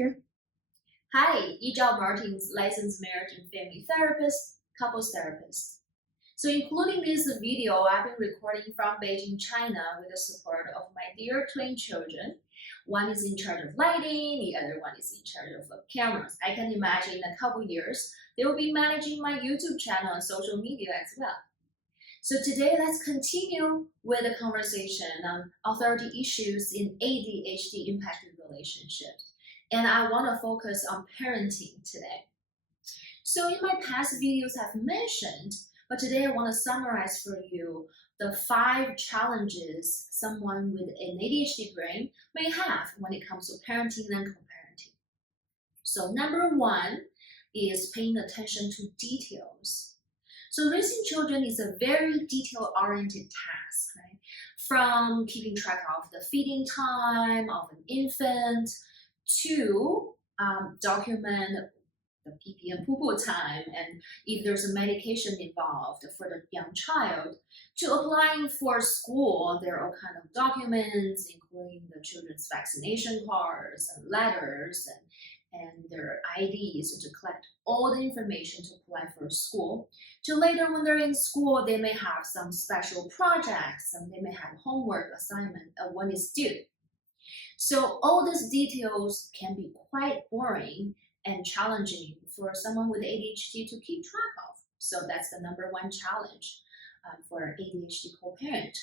师。Hi, Ijao Martin's licensed marriage and family therapist, couples therapist. So including this video, I've been recording from Beijing, China with the support of my dear twin children. One is in charge of lighting, the other one is in charge of the cameras. I can imagine in a couple years, they will be managing my YouTube channel and social media as well. So today, let's continue with the conversation on authority issues in ADHD impacted relationships. And I want to focus on parenting today. So in my past videos, I've mentioned, but today I want to summarize for you the 5 challenges someone with an ADHD brain may have when it comes to parenting and co-parenting. So number 1 is paying attention to details. So raising children is a very detail-oriented task, right? From keeping track of the feeding time of an infant to document the pee and poo time, and if there's a medication involved for the young child, to applying for school, there are all kinds of documents, including the children's vaccination cards and letters and their IDs to collect all the information to apply for school. To later when they're in school, they may have some special projects and they may have homework assignment when it's due. So all these details can be quite boring and challenging for someone with ADHD to keep track of. So that's the number 1 challenge for ADHD co-parent.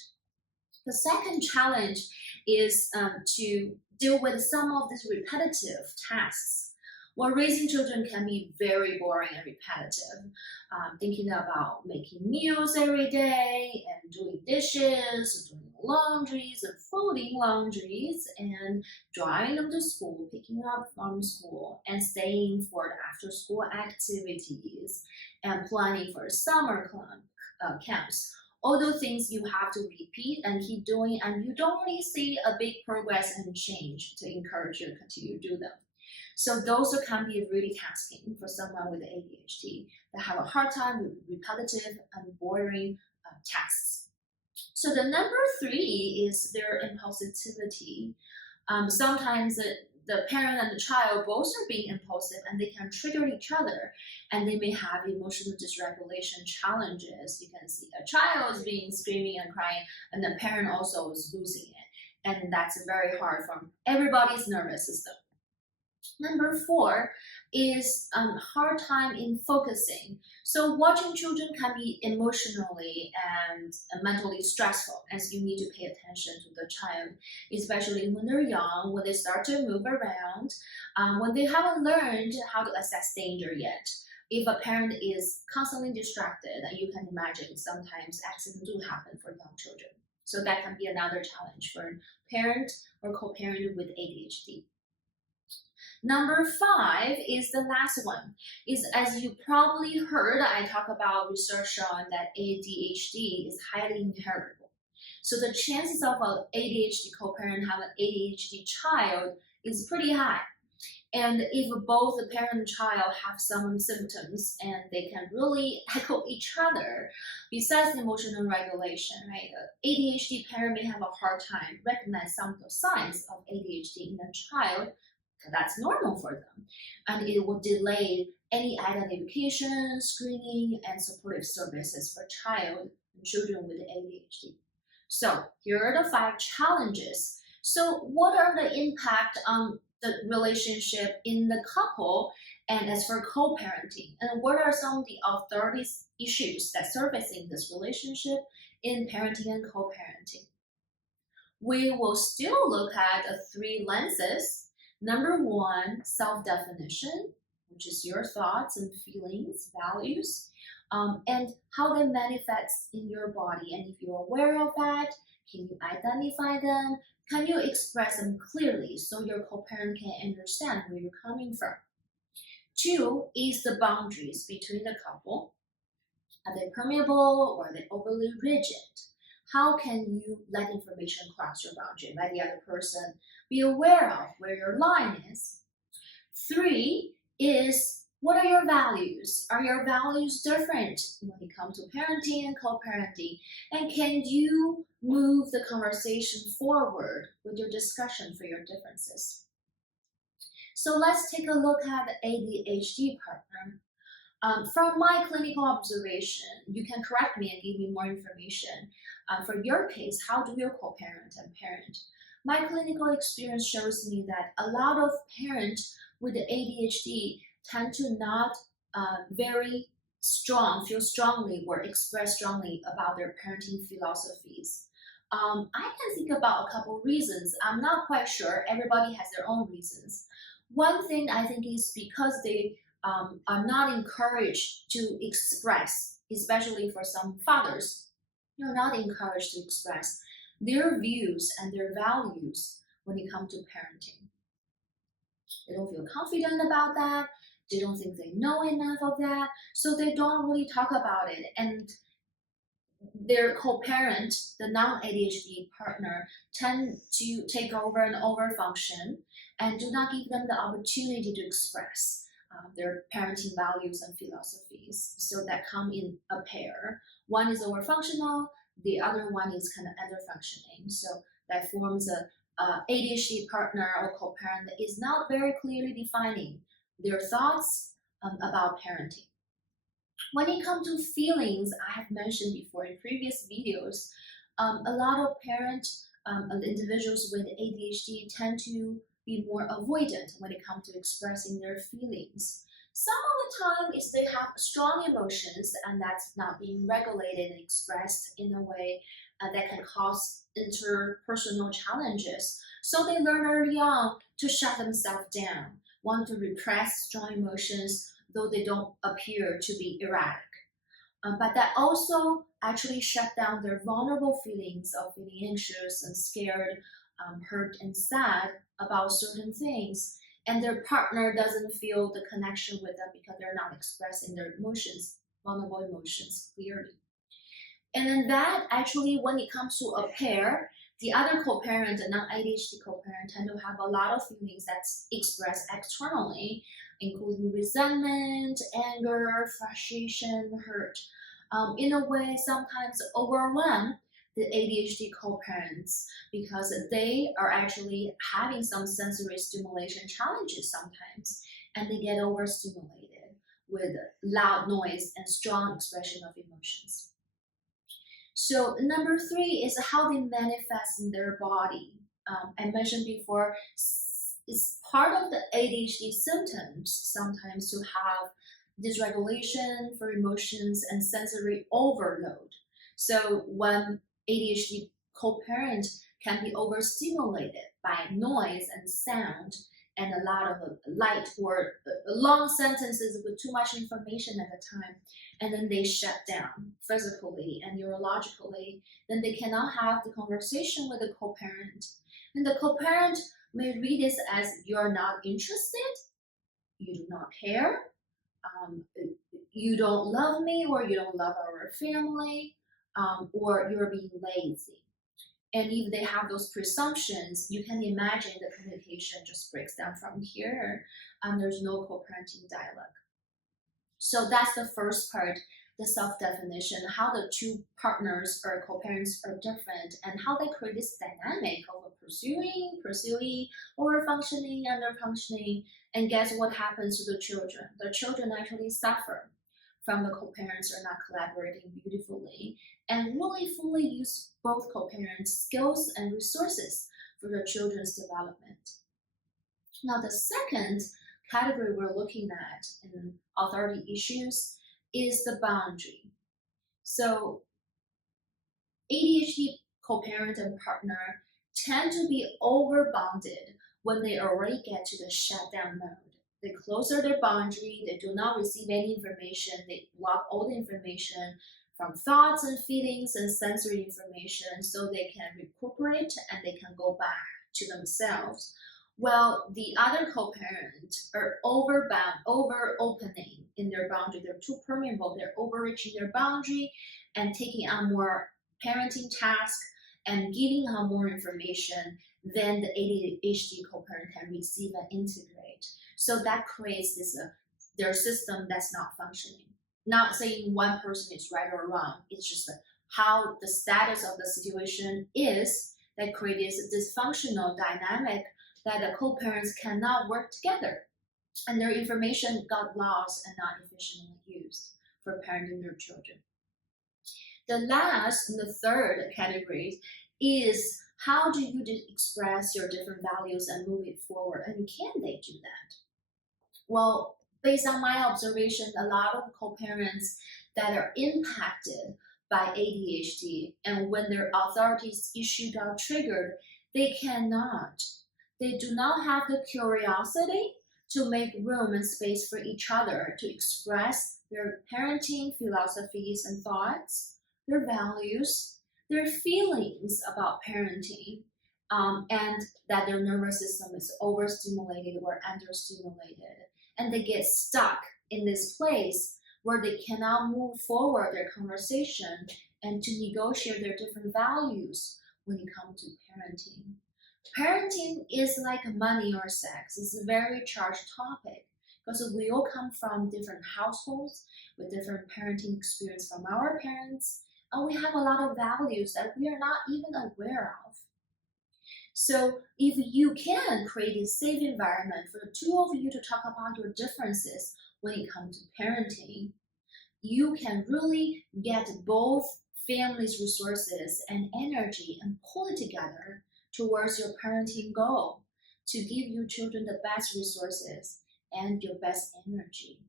The second challenge is to deal with some of these repetitive tasks. Well, raising children can be very boring and repetitive. Thinking about making meals every day and doing dishes, doing laundries and folding laundries and driving them to school, picking up from school and staying for the after school activities and planning for summer camps. All those things you have to repeat and keep doing, and you don't really see a big progress and change to encourage you to continue to do them. So those can be really tasking for someone with ADHD that have a hard time with repetitive and boring tasks. So the number 3 is their impulsivity. Sometimes the parent and the child both are being impulsive and they can trigger each other, and they may have emotional dysregulation challenges. You can see a child being screaming and crying, and the parent also is losing it. And that's very hard for everybody's nervous system. Number 4 is hard time in focusing. So watching children can be emotionally and mentally stressful, as you need to pay attention to the child, especially when they're young, when they start to move around, when they haven't learned how to assess danger yet. If a parent is constantly distracted, you can imagine sometimes accidents do happen for young children. So that can be another challenge for a parent or co-parent with ADHD. Number 5 is the last one. Is, as you probably heard, I talk about research on that ADHD is highly inheritable. So the chances of an ADHD co-parent have an ADHD child is pretty high. And if both the parent and child have some symptoms and they can really echo each other, besides emotional regulation, right? The ADHD parent may have a hard time recognize some of the signs of ADHD in a child. That's normal for them, and it will delay any identification, screening, and supportive services for child and children with ADHD. So here are the 5 challenges. So what are the impact on the relationship in the couple, and as for co-parenting, and what are some of the authority issues that surface in this relationship in parenting and co-parenting? We will still look at the 3 lenses. Number 1, self-definition, which is your thoughts and feelings, values, and how they manifest in your body. And if you're aware of that, can you identify them? Can you express them clearly so your co-parent can understand where you're coming from? 2 is the boundaries between the couple. Are they permeable or are they overly rigid? How can you let information cross your boundary, let the other person be aware of where your line is? 3 is, what are your values? Are your values different when it comes to parenting and co-parenting? And can you move the conversation forward with your discussion for your differences? So let's take a look at the ADHD partner. From my clinical observation, you can correct me and give me more information. For your case, how do you co-parent and parent? My clinical experience shows me that a lot of parents with the ADHD tend to not very feel strongly or express strongly about their parenting philosophies. I can think about a couple reasons. I'm not quite sure. Everybody has their own reasons. One thing I think is because they are not encouraged to express, especially for some fathers, they're not encouraged to express their views and their values when it comes to parenting. They don't feel confident about that. They don't think they know enough of that. So they don't really talk about it. And their co-parent, the non-ADHD partner, tend to take over and overfunction and do not give them the opportunity to express their parenting values and philosophies. So that come in a pair. One is overfunctional, the other one is kind of underfunctioning. So that forms a ADHD partner or co-parent that is not very clearly defining their thoughts about parenting. When it comes to feelings, I have mentioned before in previous videos, a lot of individuals with ADHD tend to be more avoidant when it comes to expressing their feelings. Some of the time is they have strong emotions and that's not being regulated and expressed in a way that can cause interpersonal challenges. So they learn early on to shut themselves down, want to repress strong emotions, though they don't appear to be erratic. But that also actually shut down their vulnerable feelings of feeling anxious and scared, hurt and sad about certain things. And their partner doesn't feel the connection with them because they're not expressing their emotions, vulnerable emotions clearly. And then that actually, when it comes to a pair, the other co-parent, the non-ADHD co-parent, tend to have a lot of feelings that's expressed externally, including resentment, anger, frustration, hurt. In a way, sometimes overwhelm the ADHD co-parents because they are actually having some sensory stimulation challenges sometimes, and they get overstimulated with loud noise and strong expression of emotions. So number three is how they manifest in their body. I mentioned before, it's part of the ADHD symptoms sometimes to have dysregulation for emotions and sensory overload. So when ADHD co-parent can be overstimulated by noise and sound and a lot of light or long sentences with too much information at a time, and then they shut down physically and neurologically, then they cannot have the conversation with the co-parent. And the co-parent may read this as you're not interested, you do not care, you don't love me, or you don't love our family, or you're being lazy. And if they have those presumptions, you can imagine the communication just breaks down from here, and there's no co-parenting dialogue. So that's the first part, the self-definition, how the two partners or co-parents are different and how they create this dynamic of pursuing, over-functioning, under-functioning, and guess what happens to the children? The children actually suffer from the co-parents are not collaborating beautifully and really fully use both co-parents' skills and resources for their children's development. Now, the second category we're looking at in authority issues is the boundary. So ADHD co-parent and partner tend to be overbonded when they already get to the shutdown mode. They close their boundary, they do not receive any information, they block all the information from thoughts and feelings and sensory information so they can recuperate and they can go back to themselves. Well, the other co-parent are overbound, over-opening in their boundary. They're too permeable. They're overreaching their boundary and taking on more parenting tasks and giving her more information than the ADHD co-parent can receive and integrate. So that creates this their system that's not functioning. Not saying one person is right or wrong. It's just how the status of the situation is that creates a dysfunctional dynamic that the co-parents cannot work together and their information got lost and not efficiently used for parenting their children. The last and the third category is how do you express your different values and move it forward, and can they do that? Well, based on my observation, a lot of co-parents that are impacted by ADHD, and when their authorities issue got triggered, they do not have the curiosity to make room and space for each other to express their parenting philosophies and thoughts, their values, their feelings about parenting, and that their nervous system is overstimulated or understimulated. And they get stuck in this place where they cannot move forward their conversation and to negotiate their different values when it comes to parenting. Parenting is like money or sex. It's a very charged topic because we all come from different households with different parenting experience from our parents, and we have a lot of values that we are not even aware of. So if you can create a safe environment for the two of you to talk about your differences when it comes to parenting, you can really get both families' resources and energy and pull it together towards your parenting goal to give your children the best resources and your best energy.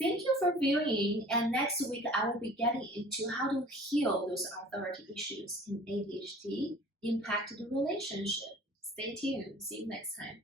Thank you for viewing, and next week I will be getting into how to heal those authority issues in ADHD impact the relationship. Stay tuned. See you next time.